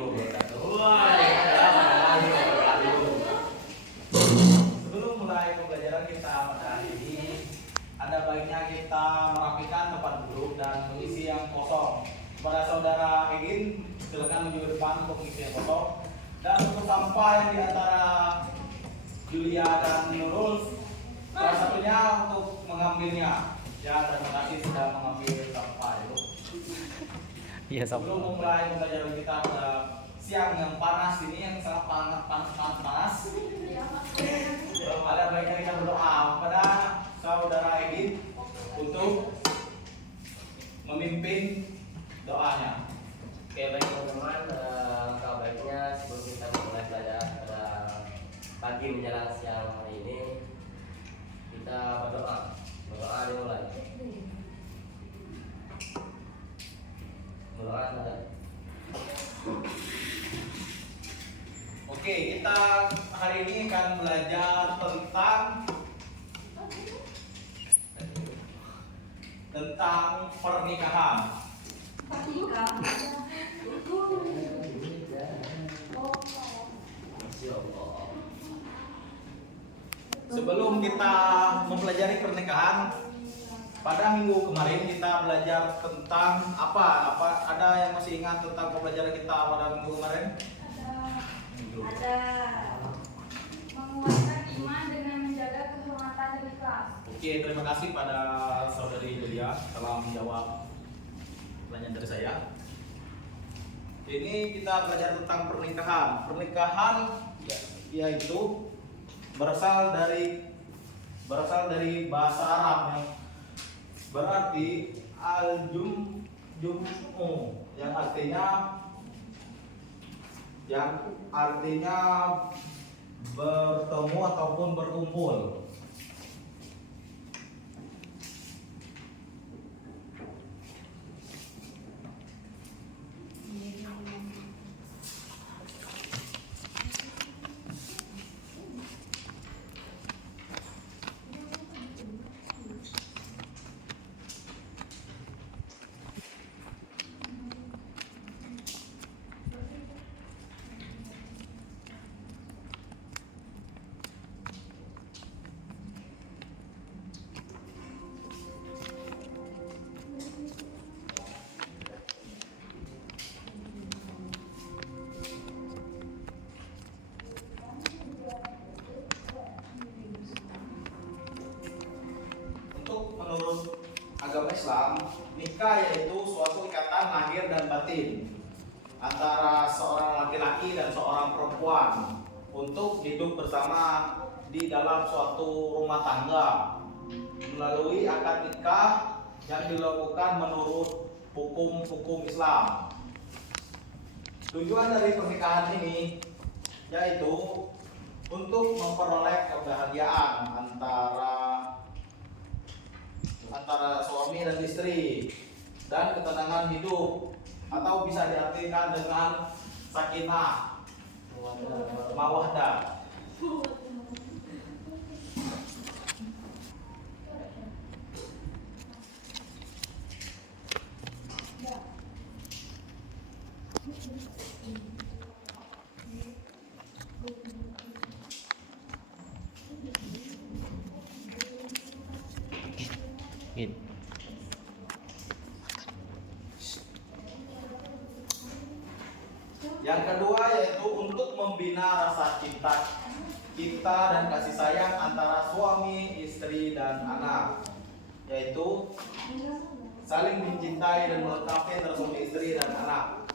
wabarakatuh. Waalaikumsalam warahmatullahi wabarakatuh. Sebelum mulai pembelajaran kita pada hari ini, ada baiknya kita merapikan tempat duduk dan mengisi yang kosong. Kepada saudara Egin, silakan menuju ke depan untuk mengisi yang kosong. Dan untuk sampah yang di antara Julia dan Nurul, salah satunya untuk mengambilnya. Ya, terima kasih sudah mengambil sampah itu. Iya, Sebelum memulai pembelajaran kita pada siang yang panas ini, yang sangat panas, ada baiknya kita berdoa kepada saudara Egin untuk memimpin doanya. Oke, baik teman-teman, langkah baiknya sebelum kita mulai belajar pada pagi menjelang siang hari ini, kita berdoa. Berdoa dimulai. Berdoa saja. Oke, kita hari ini akan belajar tentang pernikahan. Sebelum kita mempelajari pernikahan, pada minggu kemarin kita belajar tentang apa? Ada yang masih ingat tentang pembelajaran kita pada minggu kemarin? Ada menguatkan iman dengan menjaga kehormatan dan ikhlas. Oke, terima kasih pada saudari Julia telah menjawab pertanyaan dari saya. Ini kita belajar tentang pernikahan. Pernikahan yaitu berasal dari bahasa Arab yang berarti al-jum'u yang artinya bertemu ataupun berkumpul. Menurut agama Islam, nikah yaitu suatu ikatan lahir dan batin antara seorang laki-laki dan seorang perempuan untuk hidup bersama di dalam suatu rumah tangga melalui akad nikah yang dilakukan menurut hukum-hukum Islam. Tujuan dari pernikahan ini yaitu untuk memperoleh kebahagiaan antara suami dan istri dan ketenangan hidup, atau bisa diartikan dengan sakinah mawaddah. Yang kedua yaitu untuk membina rasa cinta dan kasih sayang antara suami, istri, dan anak, yaitu saling mencintai dan melengkapi antara suami, istri, dan anak.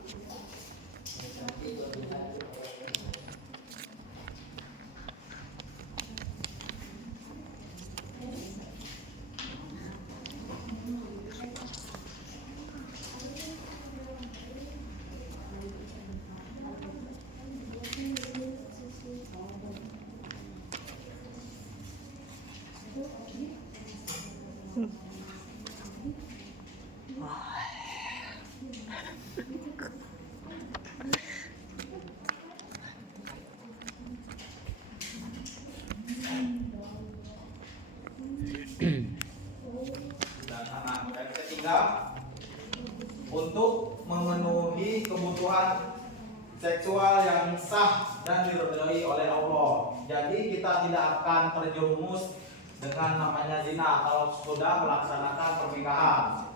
seksual yang sah dan diridhoi oleh Allah. Jadi kita tidak akan terjerumus dengan namanya zina kalau sudah melaksanakan pernikahan.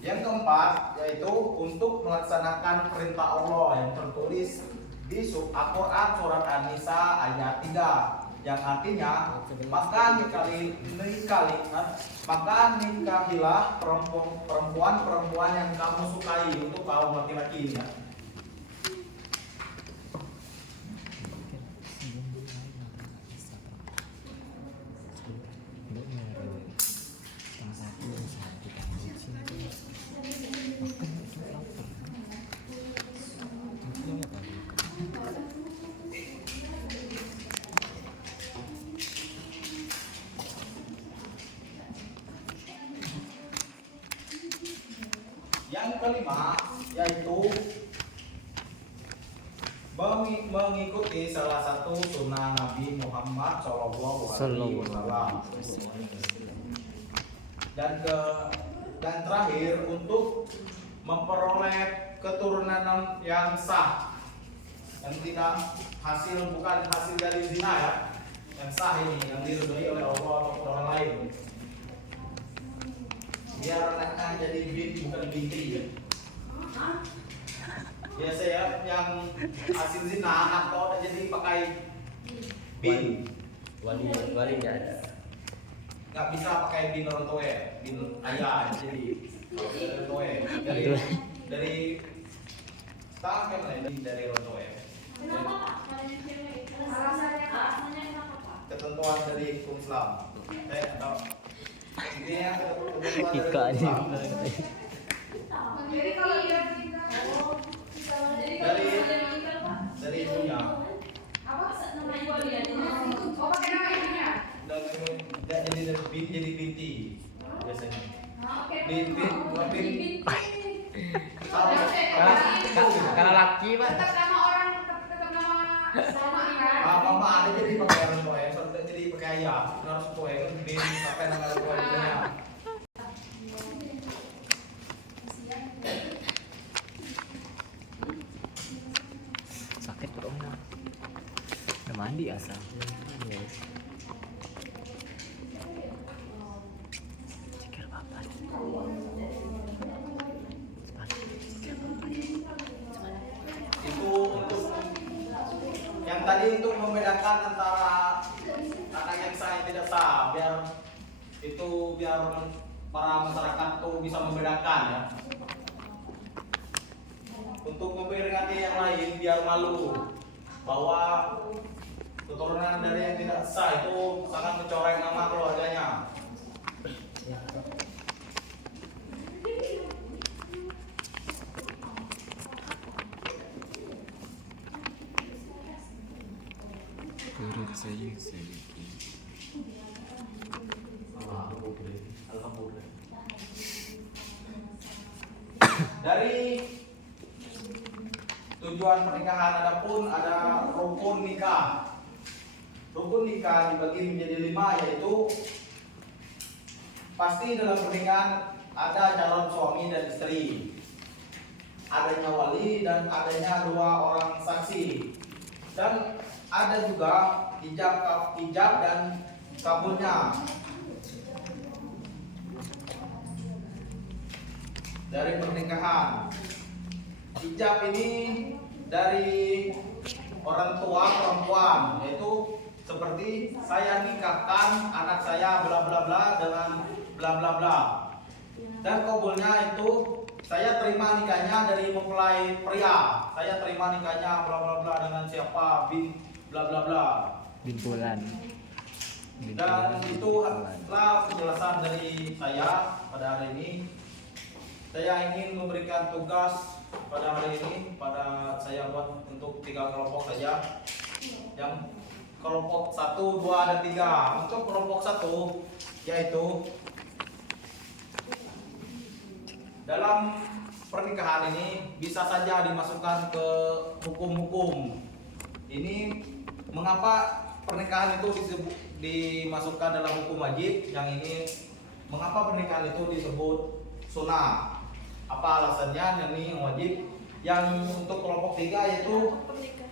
Yang keempat yaitu untuk melaksanakan perintah Allah yang tertulis di Al-Quran surat An-Nisa ayat 3 yang artinya maka nikahilah perempuan yang kamu sukai untuk kaum laki-laki. Yang kelima yaitu mengikuti salah satu sunnah Nabi Muhammad SAW. Dan terakhir untuk memperoleh keturunan yang sah, yang tidak bukan hasil dari zina ya, yang sah ini yang diridhoi oleh Allah atau orang lain. Biar anaknya jadi binti bukan binti ya. Biasa ya yang hasil zina anak kau udah jadi pakai bin. Wali nggak ada. Nggak bisa pakai bin orang tua ya, bin ayah jadi orang tua dari sampai dari orang tua ya. Kenapa Pak? Alasannya kenapa Pak? Ketentuan dari hukum Islam. Saya tahu. Ini yang ketentuan dari Ika hukum nih. Islam. Jadi kalau dia Dari ibunya. apa namanya dia? Oh pakai nama ibunya. Dan nggak jadi dari bin jadi binti biasanya. Oke. Bin Kalau laki pak. Tetap nama orang tetap nama sama kan? Mama ada jadi pakai orang tua ya, jadi pakai ayah. Harus tua ya, bin pakai nama orang tua ibunya. Sakit perutnya. Udah mandi asal. Cikir bapak. Itu untuk yang tadi untuk membedakan antara anak yang sah yang tidak sah, biar para masyarakat tuh bisa membedakan ya. Untuk memperingati yang lain biar malu bahwa keturunan dari yang tidak sah itu sangat mencoreng nama keluarganya. Perut saya sedikit. Alhamdulillah. Dari tujuan pernikahan adapun ada rukun nikah. Rukun nikah dibagi menjadi 5 yaitu pasti dalam pernikahan ada calon suami dan istri, adanya wali dan adanya 2 orang saksi, dan ada juga ijab dan kabulnya. Dari pernikahan, ijab ini dari orang tua perempuan, yaitu seperti saya nikahkan anak saya bla bla bla dengan bla bla bla. Dan kabulnya itu saya terima nikahnya dari mempelai pria. Saya terima nikahnya bla bla bla dengan siapa bin bla bla bla. Bimpulan. Dan itulah penjelasan dari saya pada hari ini. Saya ingin memberikan tugas pada hari ini saya buat untuk 3 kelompok saja. Yang kelompok 1, 2, dan 3. Untuk kelompok 1 yaitu dalam pernikahan ini bisa saja dimasukkan ke hukum-hukum. Ini mengapa pernikahan itu dimasukkan dalam hukum wajib? Yang ini mengapa pernikahan itu disebut sunnah? Apa alasannya? Yang ini yang wajib. Yang untuk kelompok 3 yaitu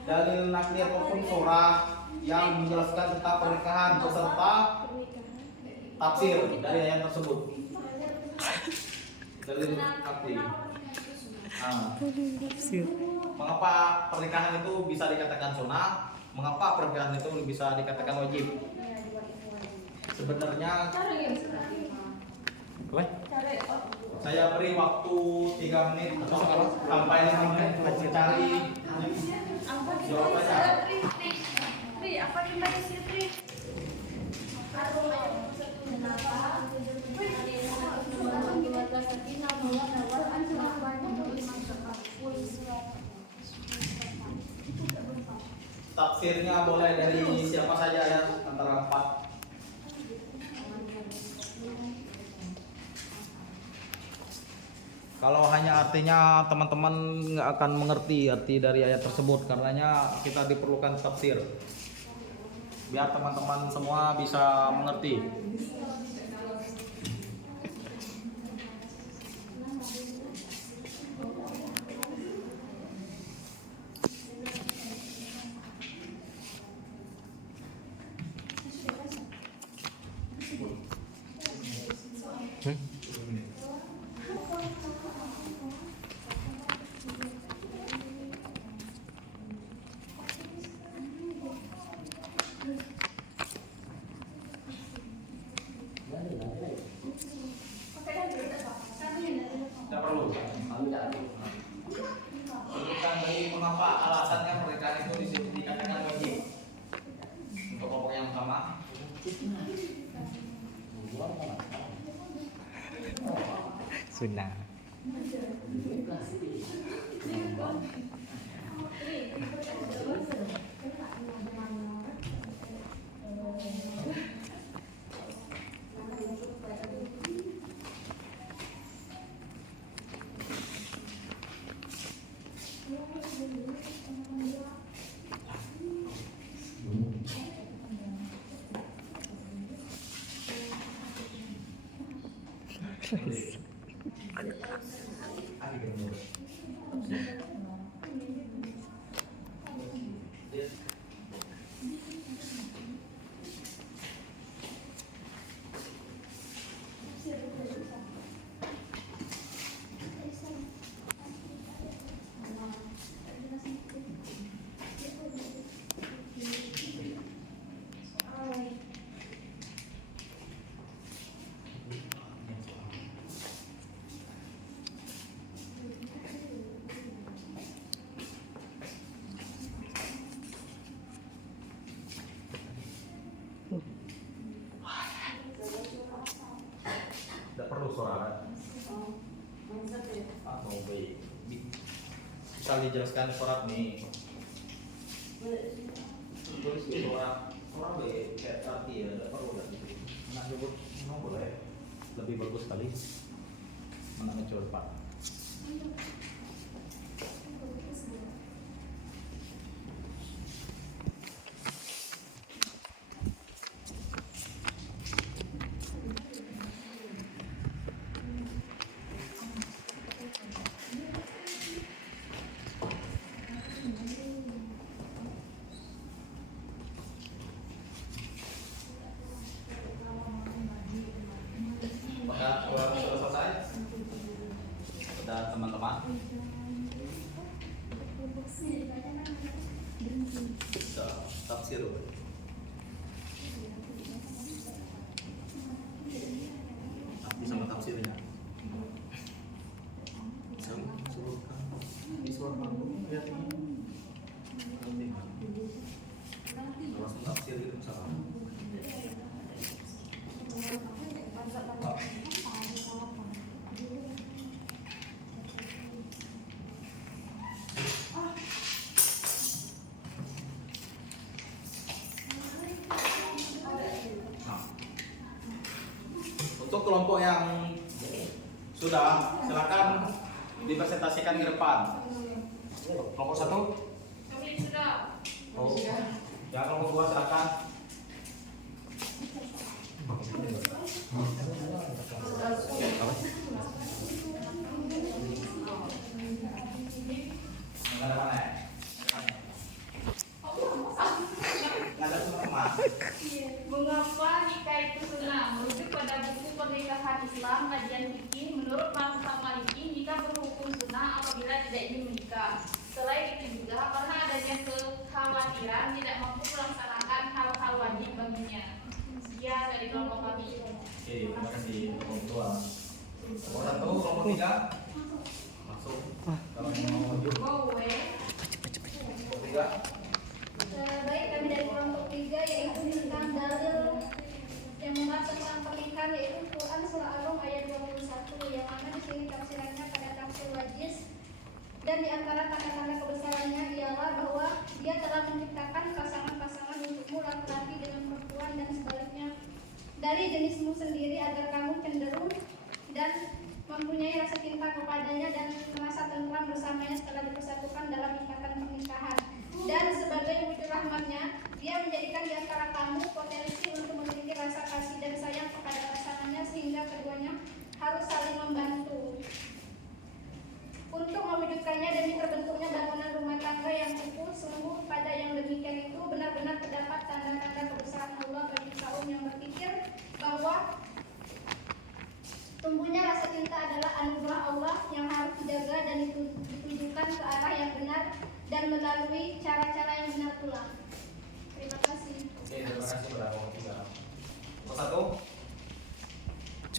dalil nakli ataupun surah yang menjelaskan tentang pernikahan beserta tafsir dari ayat tersebut. Dalil nakli. Mengapa pernikahan itu bisa dikatakan sunnah? Mengapa pernikahan itu bisa dikatakan wajib? Sebenarnya saya beri waktu 3 menit sampai 5 menit untuk mencari jawabannya. Apa kembali sih, Tri? Tafsirnya boleh dari siapa saja ya, antara 4. Kalau hanya artinya teman-teman nggak akan mengerti arti dari ayat tersebut, karenanya kita diperlukan tafsir biar teman-teman semua bisa mengerti. Tidak perlu. Sebutkan dari mengapa alasannya pernikahan itu dikatakan wajib. Untuk kelompok yang pertama. Sunnah. Tidak perlu suara atau bisa dijelaskan surat nih. Tulis surat B kayak arti ya, tidak perlu lagi. Mana nyebut, boleh lebih bagus sekali. Mana mencoba Pak. Sudah selesai? Dan teman-teman tafsir sama tafsirnya sebutkan di surat ayat ini langsung tafsir itu salah. kelompok yang sudah, silakan dipresentasikan ke depan. Kelompok 1. Kami sudah. Oh. Ya, kelompok 2 silakan. Ada mana ya? Ada semua. Mengapa nikah itu sunnah? Merujuk pada buku Pernikahan Islam Kajian Fikih, menurut mazhab Maliki, nikah berhukum sunnah apabila tidak ingin menikah. Selain itu juga karena adanya kekhawatiran tidak mampu melaksanakan hal-hal wajib baginya. Sekian dari kelompok kami. Oke, terima kasih kelompok 2. Kelompok 1, kelompok 3. Masuk. Kalau yang mau maju. Gue. Kelompok 3. Baik, kami dari kelompok 3 yaitu tentang dalil yang membahas tentang pernikahan, yaitu Quran Surah Al-Rum ayat 21 yang mana di sini tafsirannya pada tafsir wajiz, dan di antara tanda-tanda kebesarannya ialah bahwa Dia telah menciptakan pasangan-pasangan untukmu, laki-laki dengan perempuan dan sebaliknya dari jenismu sendiri, agar kamu cenderung dan mempunyai rasa cinta kepadanya dan merasa tentram bersamanya setelah dipersatukan dalam ikatan pernikahan. Dan sebagai wujud rahmatnya, Dia menjadikan di antara kamu potensi untuk memiliki rasa kasih dan sayang kepada pasangannya, sehingga keduanya harus saling membantu untuk mewujudkannya demi terbentuknya bangunan rumah tangga yang utuh. Sungguh pada yang demikian itu benar-benar terdapat tanda-tanda kebesaran Allah bagi kaum yang berpikir bahwa tumbuhnya rasa cinta adalah anugerah Allah yang harus dijaga dan ditujukan ke arah yang benar dan melalui cara-cara yang benar pula. Terima kasih. Oke, terima kasih pada kelompok 3. Kelompok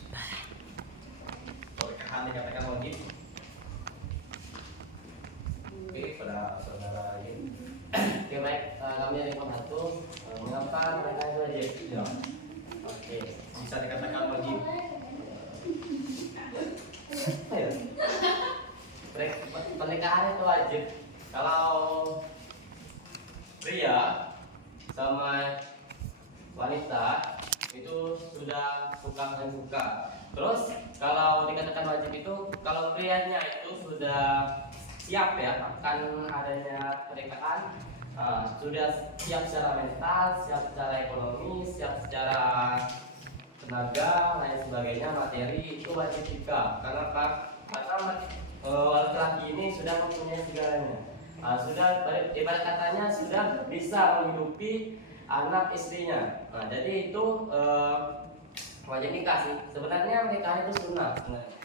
1. Pernikahan dikatakan wajib. Oke, pada saudara ini. Oke baik, kami dari kelompok 1 mengapa mereka itu wajib? Ya, Oke. bisa dikatakan wajib. Pernikahan itu wajib kalau pria sama wanita itu sudah suka dan suka. Terus kalau dikatakan wajib itu kalau prianya itu sudah siap ya akan adanya pernikahan, sudah siap secara mental, siap secara ekonomi, siap secara tenaga, lain sebagainya, materi, itu wajib nikah. Karena laki-laki ini sudah mempunyai segalanya, sudah ibarat katanya sudah bisa menghidupi anak istrinya. Jadi itu wajib nikah sih. Sebenarnya nikah itu sunnah sebenarnya.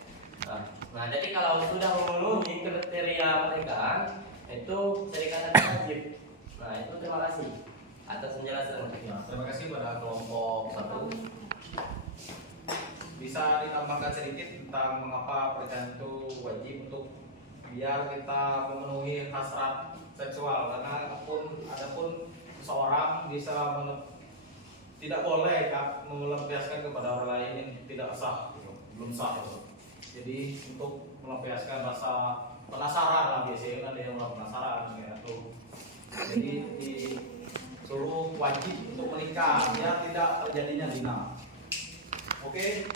Nah, jadi kalau sudah memenuhi kriteria pernikahan itu bisa dikatakan wajib. Nah, itu terima kasih atas penjelasan. Ya, terima kasih pada kelompok 1. Bisa ditambahkan sedikit tentang mengapa pernikahan itu wajib untuk biar kita memenuhi hasrat seksual, karena adapun seseorang bisa tidak boleh kan melampiaskan kepada orang lain yang tidak sah, gitu. Belum sah gitu. Jadi untuk melampiaskan rasa penasaran lah, biasanya ada yang penasaran kayak itu. Jadi disuruh wajib untuk menikah biar tidak terjadinya zina. Oke.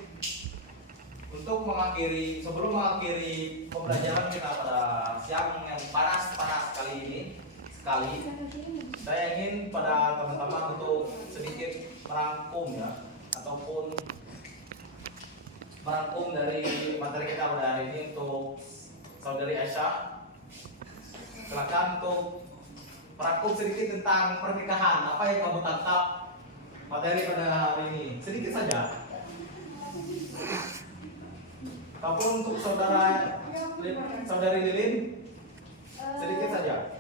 Untuk sebelum mengakhiri pembelajaran kita pada siang yang panas kali ini, saya ingin pada teman-teman untuk sedikit merangkum ya, ataupun merangkum dari materi kita pada hari ini untuk saudari Aisyah. Silakan untuk merangkum sedikit tentang pernikahan. Apa yang kamu tangkap materi pada hari ini? Sedikit saja. Ataupun untuk saudari Lilin, sedikit saja.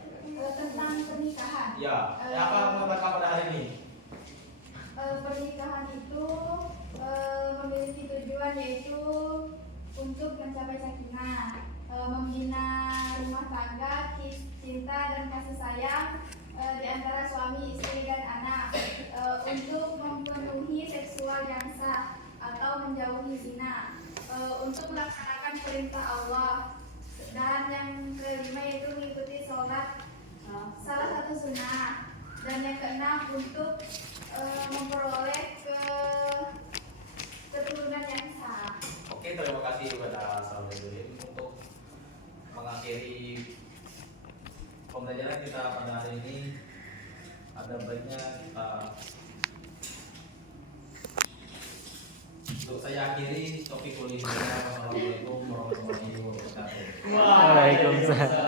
Tentang pernikahan. Ya, apa kamu tangkap pada hari ini? Pernikahan itu memiliki tujuan yaitu untuk mencapai sakinah, membina rumah tangga, cinta dan kasih sayang di antara suami, istri dan anak, untuk memenuhi seksual yang sah atau menjauhi zina, untuk melaksanakan perintah Allah, dan yang kelima yaitu mengikuti sholat salah satu sunnah, dan yang keenam untuk memperoleh keturunan yang sah. Oke, terima kasih kepada saudara Zulim untuk mengakhiri pembelajaran kita pada hari ini. Ada baiknya kita untuk saya akhiri topik kuliah. Wassalamualaikum warahmatullahi wabarakatuh. Waalaikumsalam.